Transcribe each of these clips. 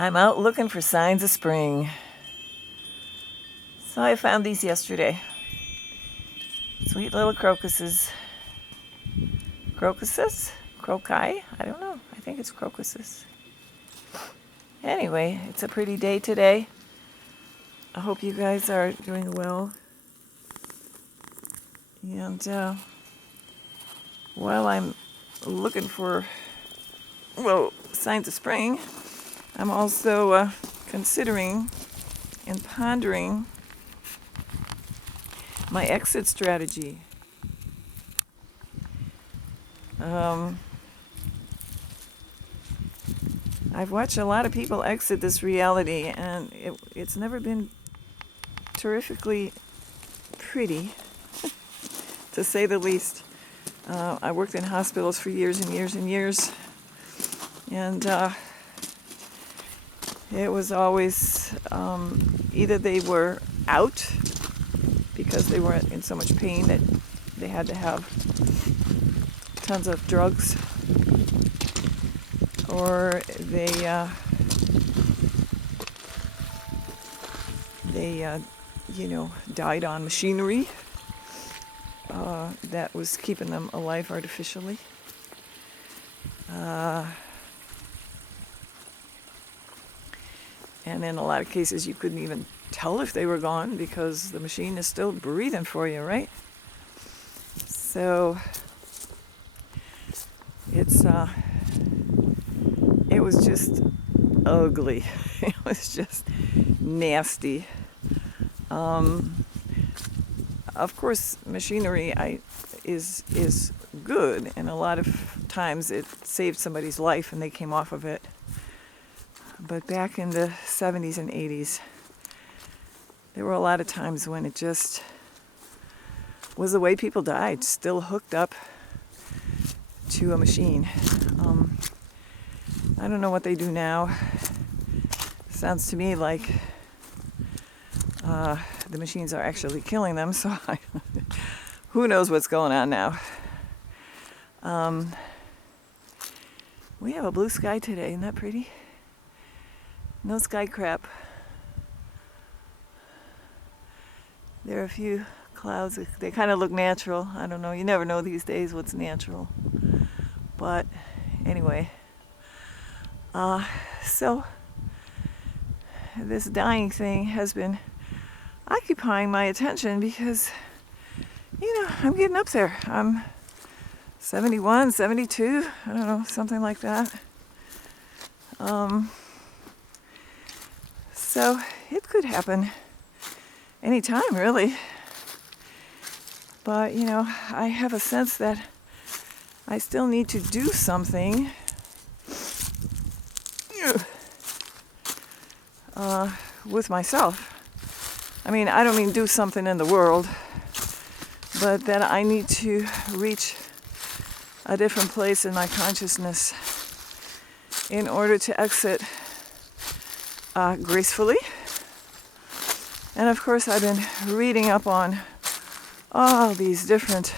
I'm out looking for signs of spring. So I found these yesterday. Sweet little crocuses. Crocuses? Croci? I don't know. I think it's crocuses. Anyway, it's a pretty day today. I hope you guys are doing well. And while I'm looking for, signs of spring, I'm also considering and pondering my exit strategy. I've watched a lot of people exit this reality, and it's never been terrifically pretty, to say the least. I worked in hospitals for years and years and years, and it was always either they were out because they were in so much pain that they had to have tons of drugs, or they died on machinery that was keeping them alive artificially. And in a lot of cases, you couldn't even tell if they were gone because the machine is still breathing for you, right? So it was just ugly. It was just nasty. Of course, machinery is good, and a lot of times it saved somebody's life and they came off of it. But back in the 70s and 80s, there were a lot of times when it just was the way people died, still hooked up to a machine. I don't know what they do now. Sounds to me like the machines are actually killing them, so who knows what's going on now. We have a blue sky today, isn't that pretty? No sky crap. There are a few clouds. They kind of look natural. I don't know. You never know these days what's natural. But anyway. So this dying thing has been occupying my attention because, I'm getting up there. I'm 71, 72, I don't know, something like that. So it could happen anytime, really. But, I have a sense that I still need to do something with myself. I mean, I don't mean do something in the world, but that I need to reach a different place in my consciousness in order to exit gracefully. And of course, I've been reading up on all these different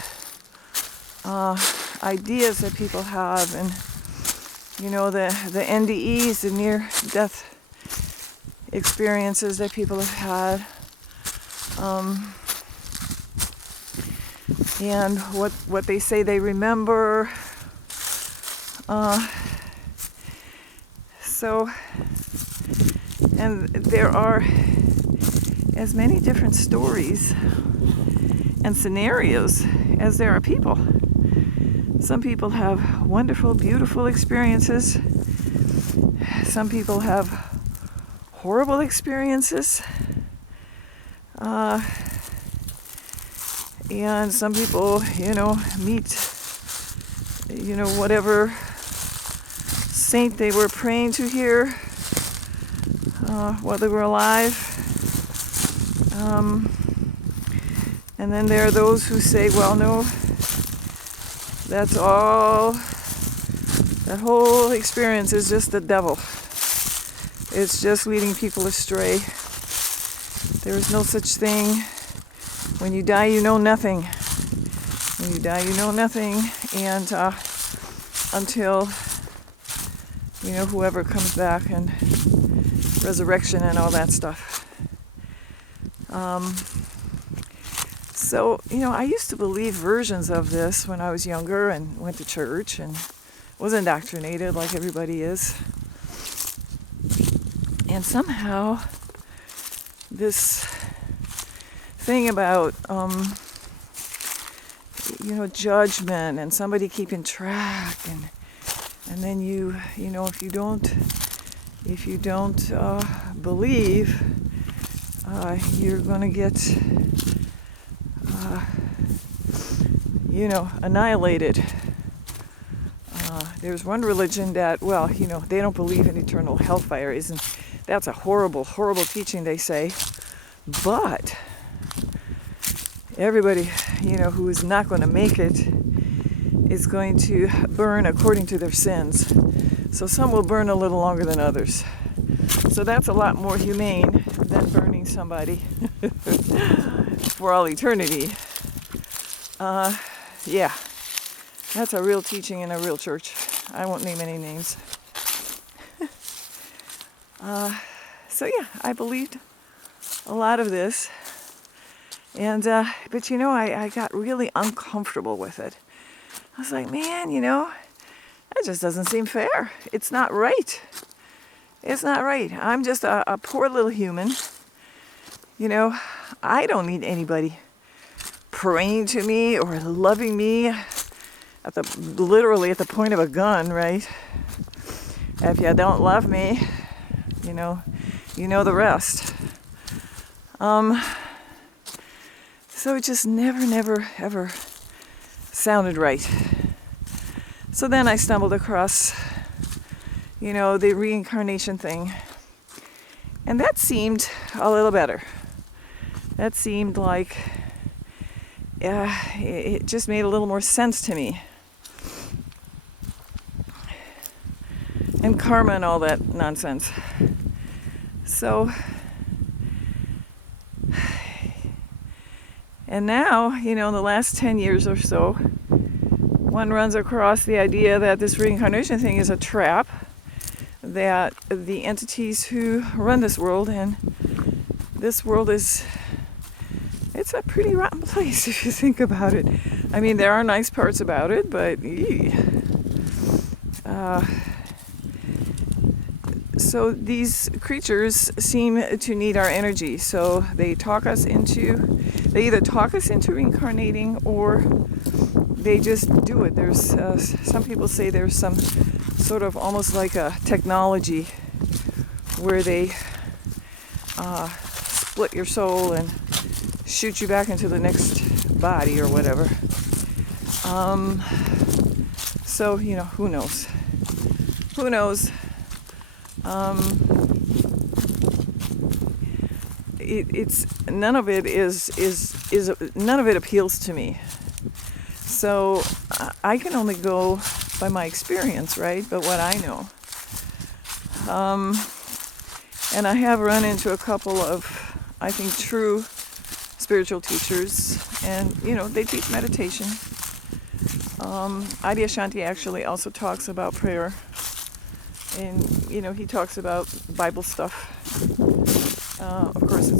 ideas that people have, and the NDEs, the near-death experiences that people have had, and what they say they remember. And there are as many different stories and scenarios as there are people. Some people have wonderful, beautiful experiences. Some people have horrible experiences. And some people, meet, whatever saint they were praying to here while they were alive. And then there are those who say, well, no, that's all, that whole experience is just the devil. It's just leading people astray. There is no such thing. When you die, you know nothing. When you die, you know nothing. And until whoever comes back and resurrection and all that stuff. So, I used to believe versions of this when I was younger and went to church and was indoctrinated like everybody is. And somehow this thing about, judgment and somebody keeping track and then if you don't believe, you're going to get annihilated. There's one religion that, they don't believe in eternal hellfire. That's a horrible, horrible teaching, they say. But everybody, who is not going to make it is going to burn according to their sins. So some will burn a little longer than others. So that's a lot more humane than burning somebody for all eternity. Yeah, that's a real teaching in a real church. I won't name any names. So yeah, I believed a lot of this. And, but I got really uncomfortable with it. I was like, man, that just doesn't seem fair. It's not right. It's not right. I'm just a poor little human. I don't need anybody praying to me or loving me literally at the point of a gun, right? If you don't love me, you know the rest. So it just never, ever sounded right. So then I stumbled across, the reincarnation thing. And that seemed a little better. That seemed like it just made a little more sense to me. And karma and all that nonsense. So, and now, in the last 10 years or so, one runs across the idea that this reincarnation thing is a trap, that the entities who run this world, and this world it's a pretty rotten place if you think about it. I mean, there are nice parts about it, but so these creatures seem to need our energy. So they either talk us into reincarnating, or they just do it. There's some people say there's some sort of almost like a technology where they split your soul and shoot you back into the next body or whatever. So who knows? Who knows? It's none of it none of it appeals to me. So I can only go by my experience, right? But what I know. And I have run into a couple of, I think, true spiritual teachers, and they teach meditation. Adyashanti actually also talks about prayer, and he talks about Bible stuff. Of course, he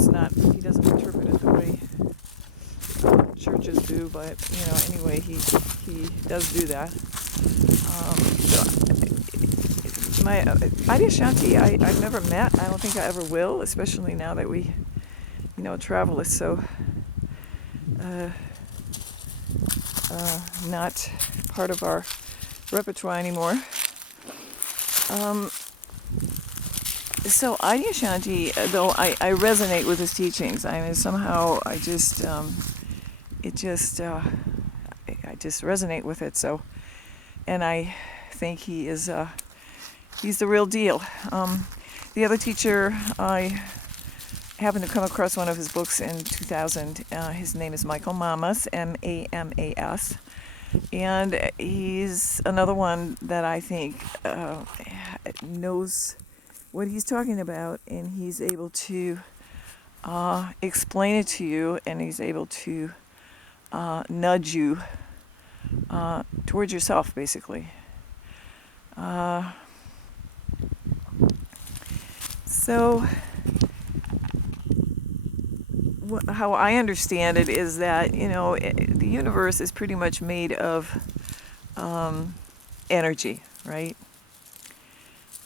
doesn't interpret it the way churches do, but anyway, he does do that. My Adyashanti, I've never met. I don't think I ever will, especially now that we travel is so not part of our repertoire anymore. So Adyashanti, though I resonate with his teachings. I mean, somehow I just I just resonate with it. So, and I think he's the real deal. The other teacher, I happened to come across one of his books in 2000. His name is Michael Mamas, Mamas. And he's another one that I think knows what he's talking about, and he's able to explain it to you, and he's able to nudge you towards yourself, basically. So, how I understand it is that, the universe is pretty much made of energy, right?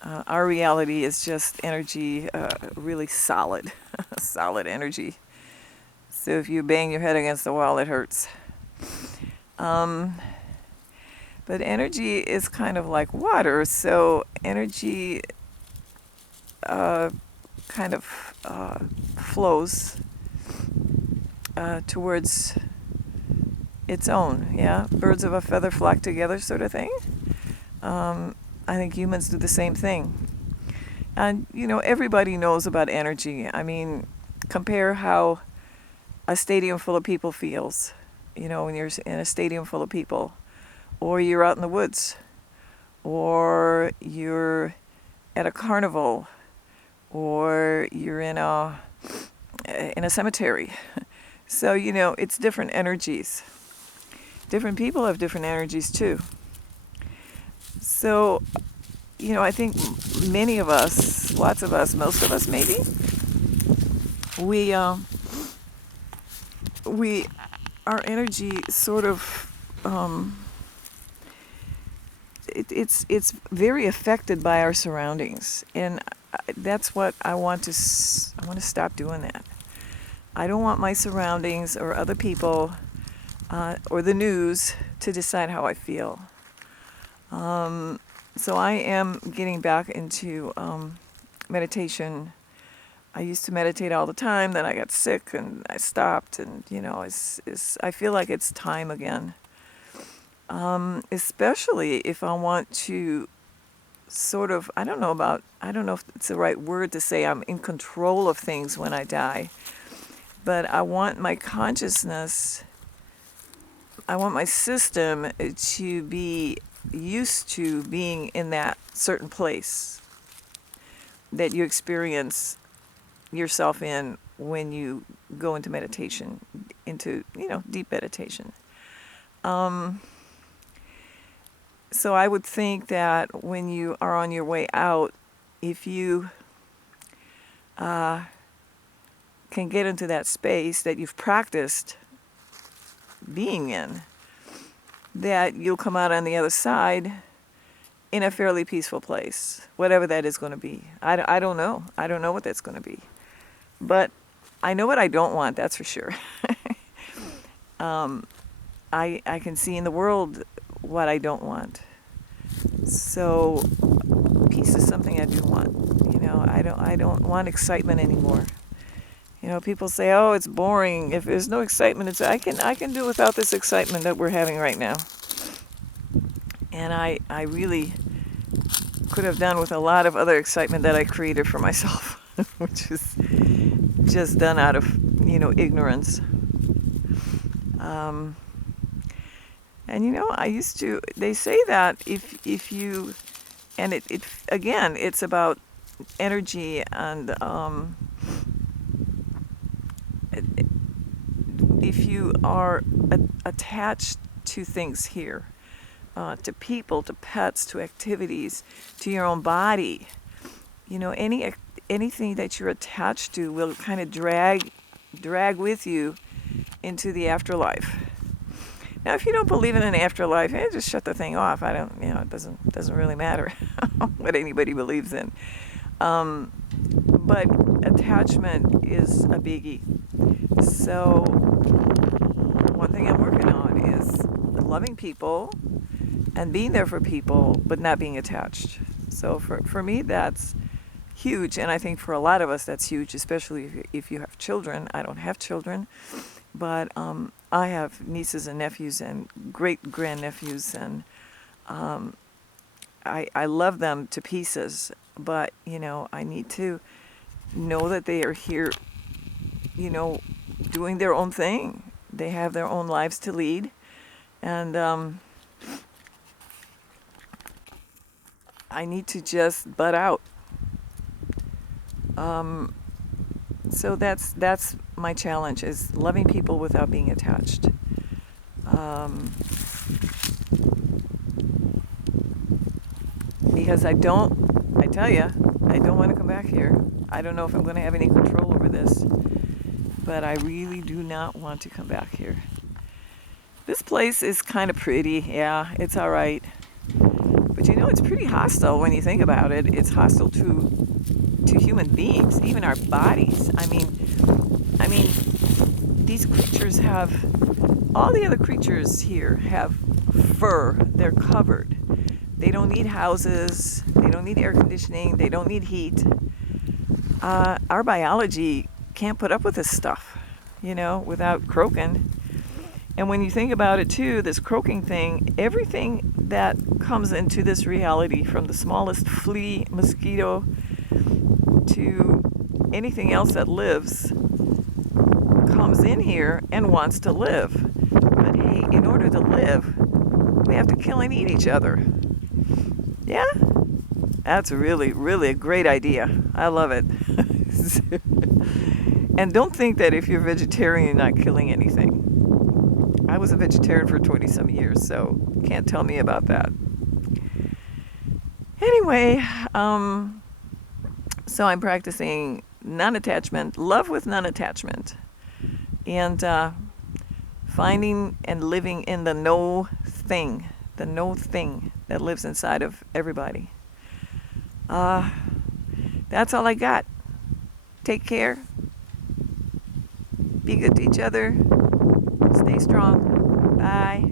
Our reality is just energy, really solid, solid energy. So if you bang your head against the wall, it hurts. Um, but energy is kind of like water, so energy uh, kind of flows towards its own, yeah? Birds of a feather flock together, sort of thing. I think humans do the same thing. And, everybody knows about energy. I mean, compare how a stadium full of people feels, when you're in a stadium full of people, or you're out in the woods, or you're at a carnival, or you're in a cemetery. So, it's different energies. Different people have different energies too. So, I think many of us, lots of us, most of us maybe, our energy sort of, it's very affected by our surroundings, and that's what I want to. I want to stop doing that. I don't want my surroundings or other people or the news to decide how I feel. So I am getting back into meditation. I used to meditate all the time, then I got sick and I stopped, and I feel like it's time again. Especially if I want to sort of, I don't know if it's the right word to say I'm in control of things when I die, but I want my consciousness, I want my system to be used to being in that certain place that you experience yourself in when you go into meditation, into, deep meditation. So I would think that when you are on your way out, if you can get into that space that you've practiced being in, that you'll come out on the other side in a fairly peaceful place, whatever that is going to be. I don't know. I don't know what that's going to be. But I know what I don't want, that's for sure. I can see in the world what I don't want. So peace is something I do want. I don't want excitement anymore. People say, "Oh, it's boring. If there's no excitement, I can do without this excitement that we're having right now." And I really could have done with a lot of other excitement that I created for myself, which is just done out of, ignorance. And they say that if you, and it again, it's about energy, and if you are attached to things here, to people, to pets, to activities, to your own body, anything that you're attached to will kind of drag with you into the afterlife. Now, if you don't believe in an afterlife, just shut the thing off. It doesn't really matter what anybody believes in. But attachment is a biggie. So one thing I'm working on is loving people and being there for people, but not being attached. So for me, that's huge. And I think for a lot of us, that's huge, especially if you have children. I don't have children, but I have nieces and nephews and great-grandnephews, and I love them to pieces. But, I need to know that they are here, doing their own thing. They have their own lives to lead. And I need to just butt out. So that's my challenge, is loving people without being attached. Because I tell you, I don't want to come back here. I don't know if I'm going to have any control over this, but I really do not want to come back here. This place is kind of pretty. Yeah, it's all right. But it's pretty hostile when you think about it. It's hostile to human beings, even our bodies. I mean, these creatures have, all the other creatures here have fur. They're covered. They don't need houses. They don't need air conditioning. They don't need heat. Our biology can't put up with this stuff, without croaking. And when you think about it too, this croaking thing, everything that comes into this reality, from the smallest flea, mosquito, to anything else that lives, comes in here and wants to live. But hey, in order to live, we have to kill and eat each other. Yeah? That's really, really a great idea. I love it. And don't think that if you're vegetarian, you're not killing anything. I was a vegetarian for 20-some years, so can't tell me about that. Anyway, so I'm practicing non-attachment, love with non-attachment, and finding and living in the no thing that lives inside of everybody. That's all I got. Take care. Be good to each other. Stay strong. Bye.